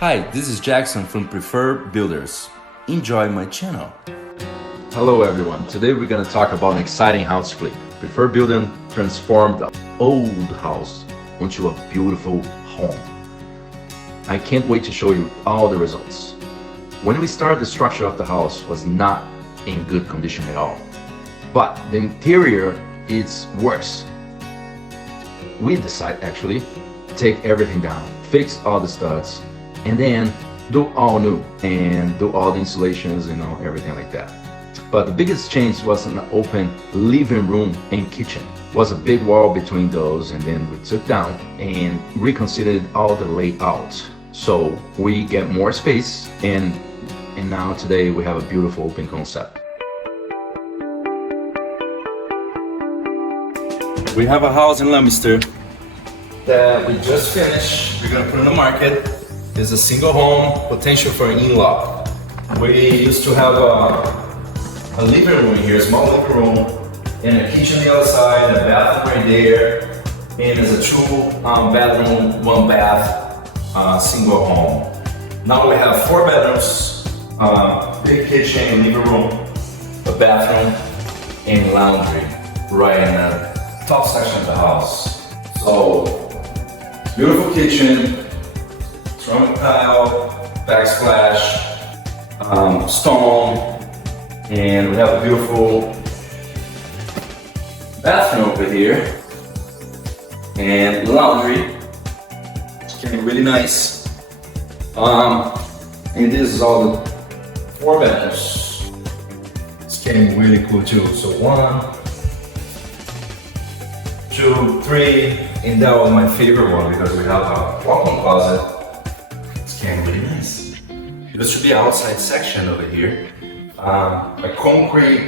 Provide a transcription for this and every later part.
Hi, this is Jackson from Prefer Builders. Enjoy my channel. Hello everyone, today we're going to talk about an exciting house flip. Prefer Building transformed an old house into a beautiful home. I can't wait to show you all the results. When we started, the structure of the house was not in good condition at all, but the interior is worse. We decided actually to take everything down, fix all the studs, and then do all new and do all the insulations, everything like that. But the biggest change was an open living room and kitchen. Was a big wall between those, and then we took down and reconsidered all the layout. So we get more space, and now today we have a beautiful open concept. We have a house in LEOMINSTER that we just finished. We're gonna put on the market. It's a single home, potential for an in-law. We used to have a living room here, a small living room, and a kitchen on the other side, a bathroom right there, and it's a two-bedroom, one-bath, single home. Now we have 4 bedrooms, big kitchen, living room, a bathroom, and laundry right in the top section of the house. So, beautiful kitchen, ceramic tile, backsplash, stone, and we have a beautiful bathroom over here, and laundry. It's getting really nice. And this is all the 4 bedrooms. It's getting really cool too. So 1, 2, 3, and that was my favorite one because we have a walk-in closet. It's getting really nice. This should be an outside section over here. A concrete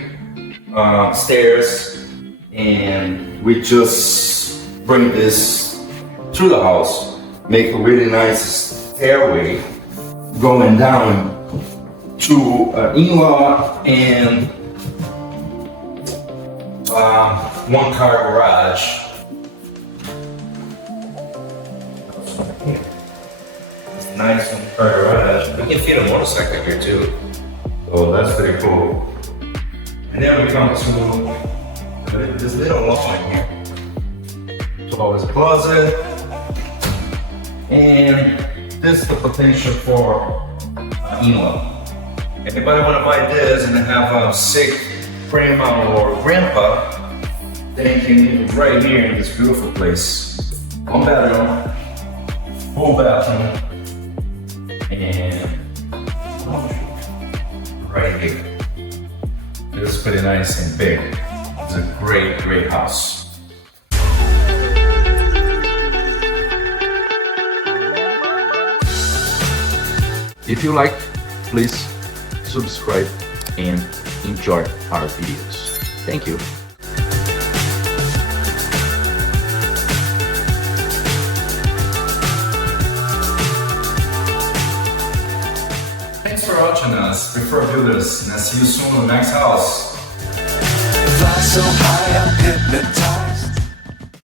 stairs, and we just bring this through the house, make a really nice stairway going down to an in-law and 1-car garage. It's nice 1-car garage. We can fit a motorcycle here too. So that's pretty cool. And then we come to this little lawn here. So there's a closet. And this is the potential for an in-law. Anybody want to buy this and have a sick grandma or grandpa, then you can live right here in this beautiful place. 1 bedroom, full bathroom, and right here. This is pretty nice and big. It's a great, great house. If you like, please subscribe and enjoy our videos. Thank you. Thanks for watching us, Prefer Builders, and I'll see you soon in the next house. Fly so high, I'm hypnotized.